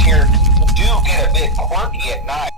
here do get a bit quirky at night.